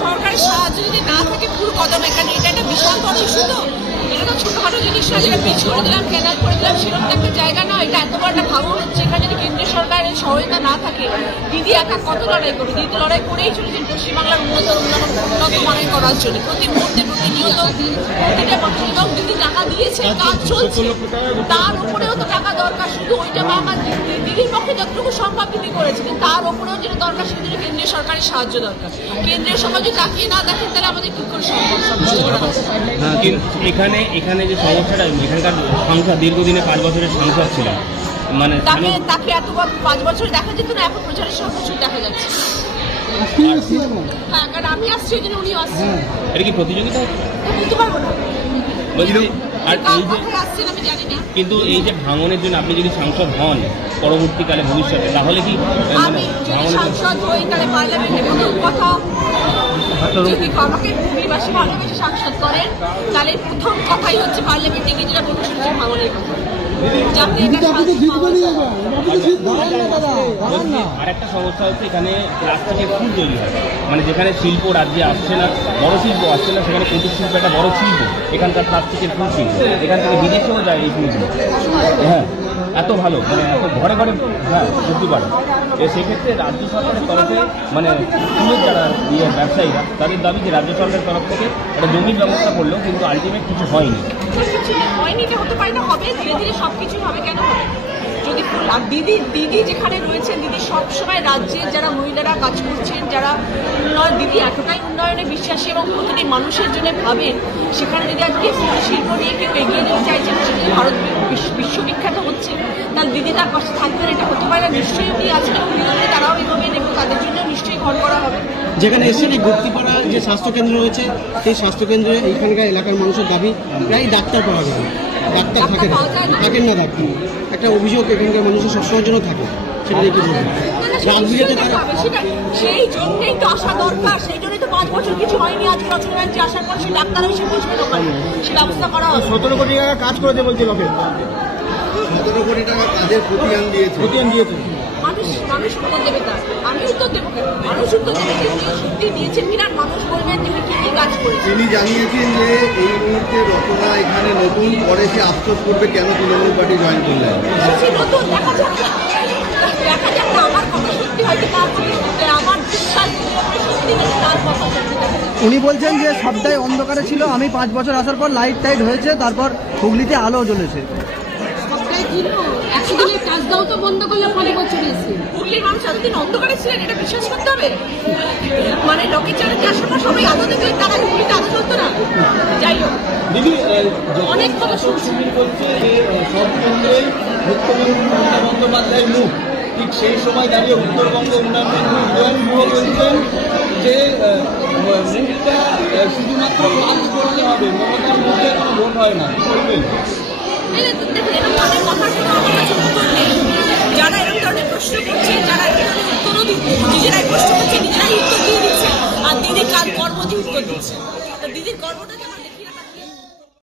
সরকারের সাহায্য যদি না থাকে পুরো কদমে, কারণ এটা একটা বিশাল বড় ইস্যু। তো এটা তো ছোটখাটো জিনিস না, যেটা পিচ করে দিলাম, ক্যানাল করে দিলাম, সেরকম একটা জায়গা না। এটা এত বড় একটা ভাঙন হচ্ছে, এখানে যদি কেন্দ্রীয় সরকারের সহায়তা না থাকে, দিদি একা কত লড়াই করবে? দিদি লড়াই করেই চলেছেন পশ্চিমবাংলার উন্নত মানের করার জন্য, প্রতি মুহূর্তে প্রতিনিয়ত প্রতিটা মানুষ, এবং দিদি টাকা দিয়েছে, কাজ চলছে, তার উপরেও তো টাকা দরকার। শুধু ওইটা বাবা দিদির পক্ষে যতটুকু সম্ভব দিদি করেছিলেন, তার উপরেও যেটা দরকার সেটা কেন্দ্রীয় সরকারের সাহায্য দরকার। কেন্দ্রীয় সরকার যদি তাকিয়ে না দেখেন তাহলে আমাদের কি করে সম্ভব? এখানে যে সমস্যাটা, এখানকার সংসদ দীর্ঘদিনে 5 বছরের সংসদ ছিল, মানে তাকে এত 5 বছর দেখা যেত না, এখন প্রচারের সময় প্রচুর দেখা যাচ্ছে। হ্যাঁ, কারণ আমি আসছি, ওই জন্য উনিও আসছেন। এটা কি প্রতিযোগিতা বলতে পারবো না, আর কিন্তু এই যে ভাঙনের জন্য আপনি যদি সাংসদ হন পরবর্তীকালে ভবিষ্যতে, তাহলে কি সাংসদ হই তাহলে পার্লামেন্টে কোনো কথা, যদি আমাকে ভূমিবাসী ভালোবেসে সাংসদ করেন তাহলে প্রথম কথাই হচ্ছে পার্লামেন্টে গিয়ে যেটা বলতে শুনছি ভাঙনের কথা। আর একটা সমস্যা হচ্ছে এখানে প্লাস্টিকের ফুল তৈরি হয়, মানে যেখানে শিল্প রাজ্যে আসছে না, বড় শিল্প আসছে না, সেখানে কুটির শিল্প একটা বড় শিল্প, এখানকার প্লাস্টিকের ফুল শিল্প, এখান থেকে বিদেশেও যায় এই ফুলগুলো। হ্যাঁ, এত ভালো, মানে এত ঘরে ঘরে হ্যাঁ বুঝতে পারে। সেক্ষেত্রে রাজ্য সরকারের তরফে, মানে ফুলের যারা ব্যবসায়ীরা, তাদের দাবি যে রাজ্য সরকারের তরফ থেকে একটা জমির ব্যবস্থা করলেও কিন্তু আলটিমেট কিছু হয়নি। এটা হতে পারে না, হবে ধীরে ধীরে সবকিছুই হবে। কেন হবে? যদি আর দিদি যেখানে রয়েছেন, দিদি সবসময় রাজ্যের যারা মহিলারা কাজ করছেন, যারা উন্নয়ন, দিদি এতটাই উন্নয়নে বিশ্বাসী এবং প্রতিটি মানুষের জন্য ভাবেন, সেখানে যদি আজকে শিল্প নিয়ে কেউ এগিয়ে যেতে চাইছেন, সেখানে ভারত বিশ্ববিখ্যাত হচ্ছে, তাহলে দিদি তার পাশে থাকবেন। এটা হতে পারে না, নিশ্চয়ই উনি আজকে উন্নয়নে তারাও এগোবেন এবং তাদের জন্য নিশ্চয়ই ঘর করা হবে। যেখানে এসে গুপ্তিপাড়া যে স্বাস্থ্যকেন্দ্র রয়েছে, সেই স্বাস্থ্যকেন্দ্রে এইখানকার এলাকার মানুষের দাবি প্রায় ডাক্তার পাওয়া যায়, ডাক্তার থাকেন না ডাক্তার, একটা অভিযোগ এখানকার মানুষের সবসময়ের জন্য থাকে। সেটা দেখে সেই জন্যই তো আসা দরকার, সেই জন্যই তো 5 বছর কিছু হয়নি। আজকে রচনা ব্যানার্জি আসার পর সেই ডাক্তার এসে বুঝবে দোকানে, সে ব্যবস্থা করা হবে। 17 কোটি টাকা কাজ করেছে বলছে লোকে, 17 কোটি টাকা কাজের খতিয়ান দিয়েছে। মানুষ উত্তর দেবে, তার আমি উত্তর দেবো কেন? মানুষ উত্তর দেবে যে সত্যি দিয়েছেন কিনা, মানুষ বলবেন যে কি কি কাজ করেছে। তিনি জানিয়েছেন যে এই মুহূর্তে রচনা এখানে নতুন, পরে সে আফসোস করবে কেন তৃণমূল পার্টি জয়েন করলেন। নতুন দেখা যাক না, আমার কথা সত্যি হয়তো আমার বিশ্বাস সত্যি তার কথা সত্যি। উনি বলছেন যে সবটাই অন্ধকারে ছিল, আমি 5 বছর আসার পর লাইট টাইট হয়েছে, তারপর হুগলিতে আলো জ্বলেছে। কাজটাও তো বন্ধ করলে 5 বছর এসে হুগলির মানুষ এতদিন অন্ধকারে ছিলেন, এটা বিশ্বাস করতে হবে। মানে লোকের চারিদিকে আসার পর সবাই আলো দেখলেন, তারা হুগলিতে আলো চলতো না। যাই হোক, অনেক কথা শুনছি বলছে যে সব কেন্দ্রেই মুখ্যমন্ত্রী মমতা বন্দ্যোপাধ্যায়ের মুখ, ঠিক সেই সময় দাঁড়িয়ে উত্তরবঙ্গ উন্নয়ন বলছেন যে মুখটা শুধুমাত্র কাজ করতে হবে, মমতার মুখে কোনো ভোট হয় না। বলবেন যারা এরকম ধরনের প্রশ্ন করছে, যারা উত্তরও নিজেরাই প্রশ্ন করছে, নিজেরাই উত্তর দিয়ে দিচ্ছে, আর দিদি কর্ম দিয়ে উত্তর দিচ্ছে। দিদির কর্মটা